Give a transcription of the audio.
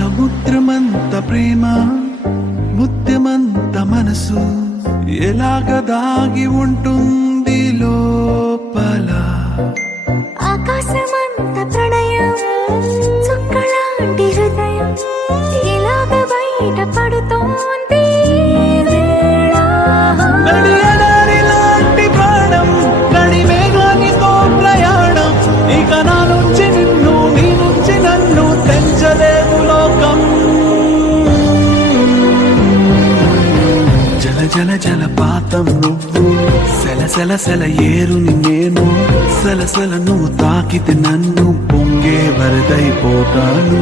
సముద్రమంత ప్రేమ ముత్యమంత మనసు ఎలాగ దాగి ఉంటుంది లోపల. ఆకాశమంత ప్రణయం చుక్కలాంటి హృదయం ఇలాగ బయట పడుతోంది వేళ. నడియలాంటి ప్రాణం నడి మేఘానితో ప్రయాణం ఇక నా నుంచి నిన్ను నీ నుంచి నన్ను తెంచలేదు లోకం. జల జల జలపాతం నువ్వు సెల సెల సెల ఏరుని నేను సలసల నువ్వు తాకితే నన్ను పొంగే వరదైపోతాను.